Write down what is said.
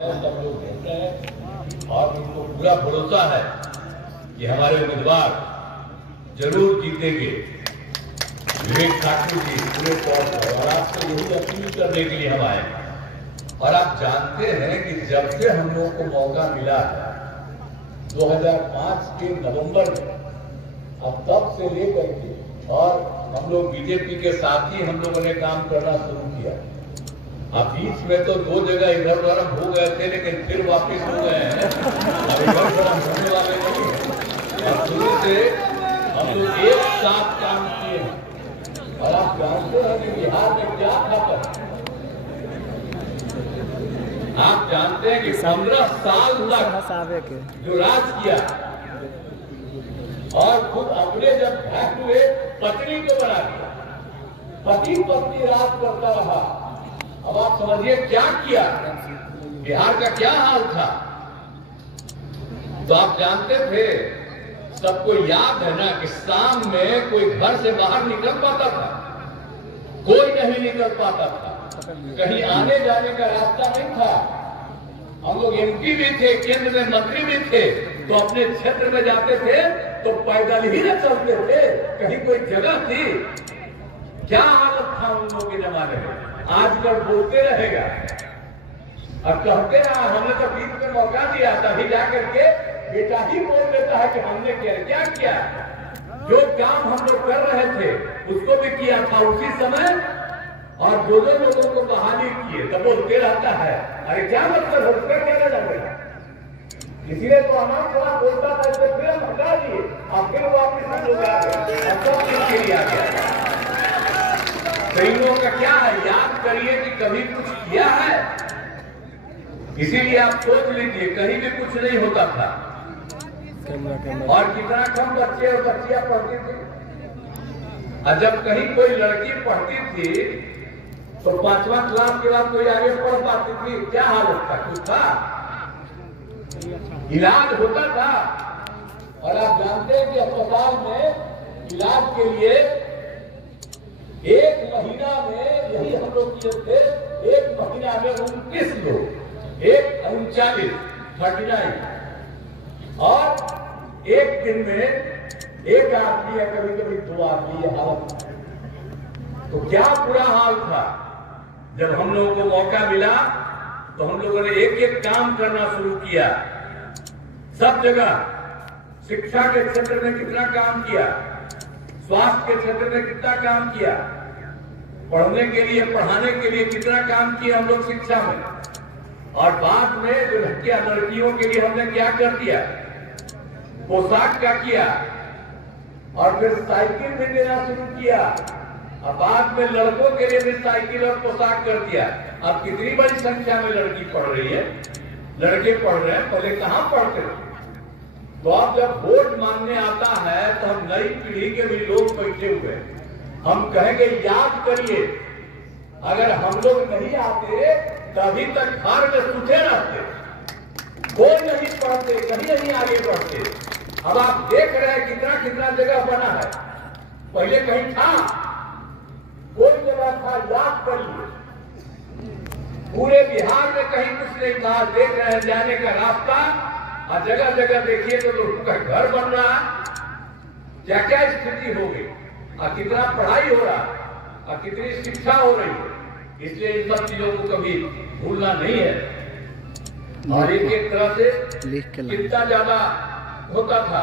सब लोग ढूंढ रहे हैं और उनको पूरा भरोसा है कि हमारे उम्मीदवार जरूर जीतेंगे। विवेक ठाकुर जी पूरे तौर पर, और आपसे यही अपील करने के लिए हम आए। और आप जानते हैं कि जब से हम लोगों को मौका मिला है 2005 के नवंबर में, अब तब से लेकर के, और हम लोग बीजेपी के साथ ही हम लोगों ने काम करना शुरू किया। अब बीच में तो 2 जगह इधर उधर हो गए थे, लेकिन फिर वापस हो गए हैं। अब इधर उधर होने वाले नहीं है। और शुरू से हम लोग एक साथ काम किए हैं। और आप जानते हैं कि बिहार में क्या था तब? आप जानते हैं कि 15 साल तक जो राज किया और खुद अपने जब भक्त हुए पत्नी को बना दिया, पति पत्नी राज करता रहा। अब आप समझिए क्या किया, बिहार का क्या हाल था। तो आप जानते थे, सबको याद है ना कि शाम में कोई घर से बाहर निकल पाता था? कोई नहीं निकल पाता था। कहीं आने जाने का रास्ता नहीं था। हम लोग एमपी भी थे, केंद्र में मंत्री भी थे, तो अपने क्षेत्र में जाते थे तो पैदल ही न चलते थे। कहीं कोई जगह थी? क्या हालत था उन लोगों के जमाने में। आजकल बोलते रहेगा और कहते हैं हमने तो बीच में मौका दिया, तभी जाकर के बेटा ही बोल देता है कि हमने क्या किया। जो काम हम लोग कर रहे थे उसको भी किया था उसी समय, और जो लोगों को बहाली किए तब बोलते रहता है अरे क्या मतलब है, उसका क्या लगेगा। इसीलिए तो हमारा थोड़ा बोलता था, फिर हम हटा दिए और फिर वापिस हम लोग आ गए और सब चीज के लिए आ गया। कईयों का क्या है, याद करिए कि कभी कुछ किया है। इसीलिए आप सोच लीजिए कहीं भी कुछ नहीं होता था। और कितना कम बच्चे और बच्चियां पढ़ती थी। और जब कहीं कोई लड़की पढ़ती थी तो 5वां क्लास के बाद कोई आगे पढ़ पाती थी? क्या हालत था? कुछ था? इलाज होता था। और आप जानते हैं कि अस्पताल में इलाज के लिए 1 महीना में, यही हम लोग किए थे, 1 महीना में 29 लोग, 39, और एक दिन में 1 आदमी या कभी कभी 2 आदमी, ये हालत। तो क्या बुरा हाल था। जब हम लोगों को मौका मिला तो हम लोगों ने एक काम करना शुरू किया। सब जगह शिक्षा के क्षेत्र में कितना काम किया, स्वास्थ्य के क्षेत्र में कितना काम किया, पढ़ने के लिए पढ़ाने के लिए कितना काम किया हम लोग शिक्षा में। और बाद में जो लड़कियों के लिए हमने क्या कर दिया, पोशाक का किया, और फिर साइकिल भी देना शुरू किया। और बाद में लड़कों के लिए भी साइकिल और पोशाक कर दिया। अब कितनी बड़ी संख्या में लड़की पढ़ रही है, लड़के पढ़ रहे हैं। पहले कहां पढ़ते थे? तो अब जब वोट मांगने आता है तो हम नई पीढ़ी के भी लोग बैठे हुए हैं। हम कहेंगे याद करिए, अगर हम लोग नहीं आते तभी तक घर में सूखे रहते, कोई नहीं पढ़ते, कहीं नहीं आगे बढ़ते। अब आप देख रहे हैं कितना कितना जगह बना है। पहले कहीं था? कोई जगह था? याद करिए, पूरे बिहार में कहीं कुछ नहीं था। देख रहे हैं जाने का रास्ता, और जगह जगह देखिए तो लोगों का घर बन रहा है। क्या क्या स्थिति हो गई, और कितना पढ़ाई हो रहा, और कितनी शिक्षा हो रही है। इसलिए इन सब चीजों को कभी भूलना नहीं है। और एक तरह से कितना ज्यादा होता था।